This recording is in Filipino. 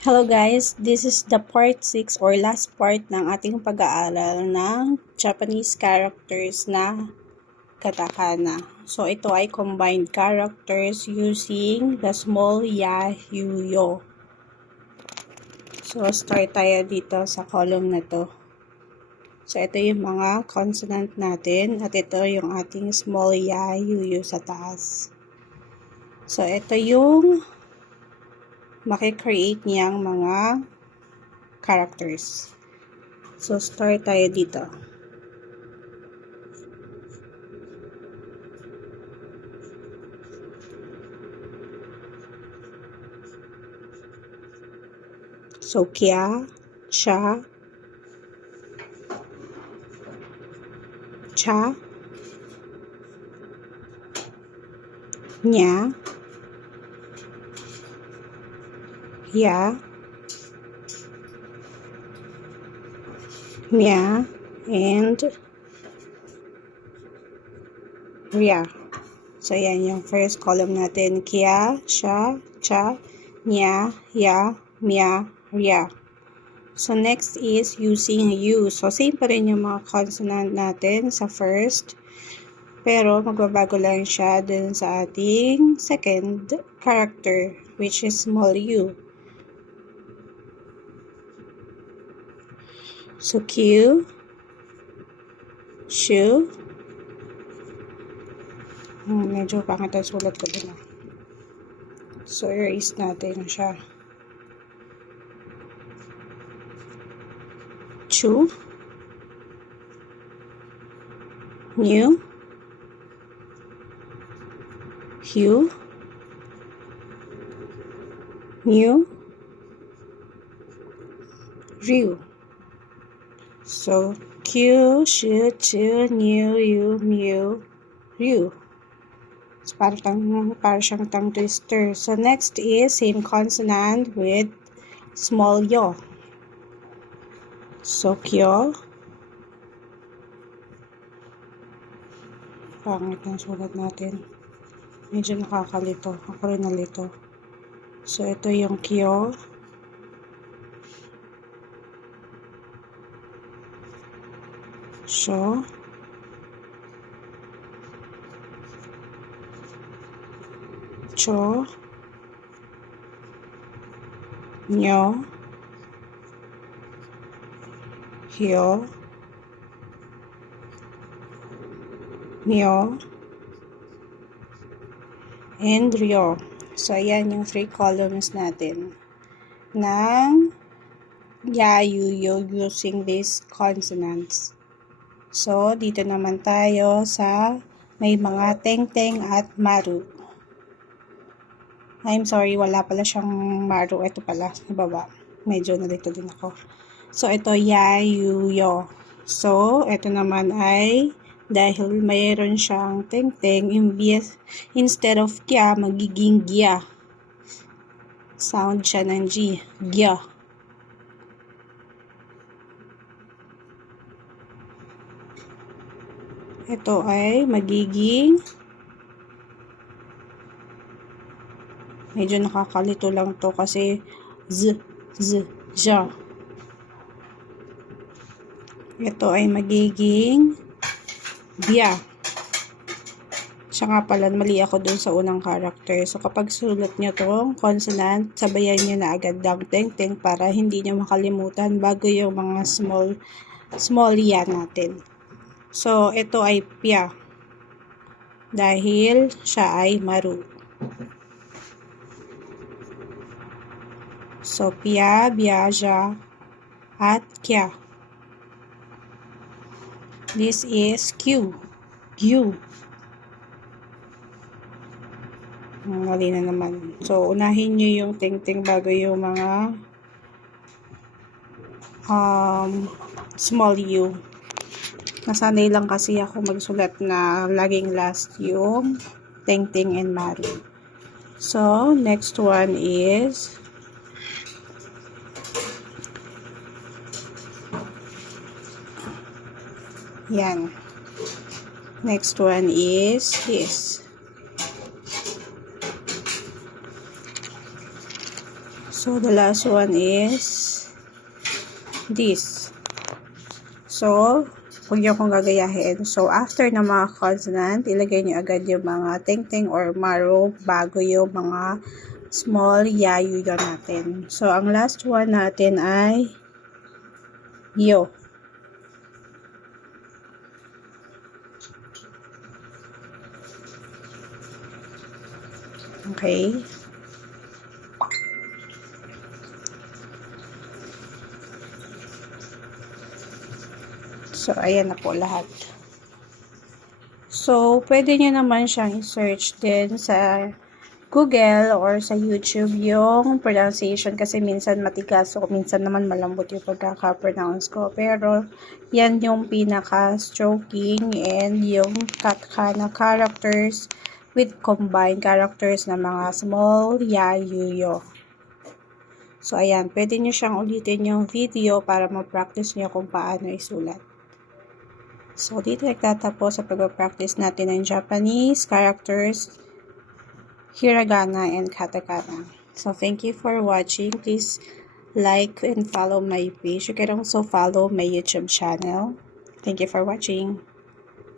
Hello guys, this is the part 6 or last part ng ating pag-aaral ng Japanese characters na katakana. So ito ay combined characters using the small ya, yu, yo. So start tayo dito sa column na to. So ito yung mga consonant natin at ito yung ating small ya, yu, yo sa taas. So ito yung makikreate niyang mga characters. So, start tayo dito. So, kya, cha, cha, nya, ya, mya, and rya. So, yan yung first column natin. Kya, cha, cha, nya, ya, mya, rya. So, next is using yu. So, same pa rin yung mga consonant natin sa first. Pero, magbabago lang siya dun sa ating second character, which is small u. So, Q, shu, medyo pangit ang sulat ko din. So, erase natin siya. Chu, new, hue, new, ryu. So, Q, shu, chu, new, yu, mu, ryu. So, para siyang tongue twister. So, next is same consonant with small yo. So, kyo. Pangit ng sulat natin. Medyo nakakalito. Ako rin nalito. So, ito yung kyo. So, cho, nyo, hyo, myo, and ryo. So, ayan yung 3 columns natin ng ya, yu, yo using these consonants. So, dito naman tayo sa may mga teng-teng at maru. I'm sorry, wala pala siyang maru. Ito pala, sa baba. Medyo nalito din ako. So, ito ya, yu, yo. So, ito naman ay dahil mayroon siyang teng-teng, instead of kya, magiging gya. Sound siya ng G. Gya. Ito ay magiging medyo nakakalito lang to kasi ja. Ito ay magiging bya. Siya nga pala, mali ako dun sa unang character. So, kapag sulat nyo tong consonant, sabayan nyo na agad ang teng-teng para hindi nyo makalimutan bago yung mga small ya natin. So, ito ay pya. Dahil siya ay maru. So, pya, byaja, at kya. This is Q. Q. Mali na naman. So, unahin nyo yung ting-ting bago yung mga small u. Nasanay lang kasi ako magsulat na laging last yung ting-ting and maru. So, next one is yan. Next one is this. So, the last one is this. So, huwag niyo akong gagayahin. So, after na mga consonant, ilagay niyo agad yung mga ting-ting or maro bago yung mga small yayuyo natin. So, ang last one natin ay yo. Okay. So, ayan na po lahat. So, pwede nyo naman siyang i-search din sa Google or sa YouTube yung pronunciation kasi minsan matigas o minsan naman malambot yung pagkaka-pronounce ko. Pero, yan yung pinaka-stroking and yung katakana characters with combined characters na mga small ya, yuyo. So, ayan. Pwede nyo siyang ulitin yung video para ma-practice nyo kung paano isulat. So, dito nagtatapos sa pag-practice natin ng Japanese characters, hiragana, and katakana. So, thank you for watching. Please like and follow my page. You can also follow my YouTube channel. Thank you for watching.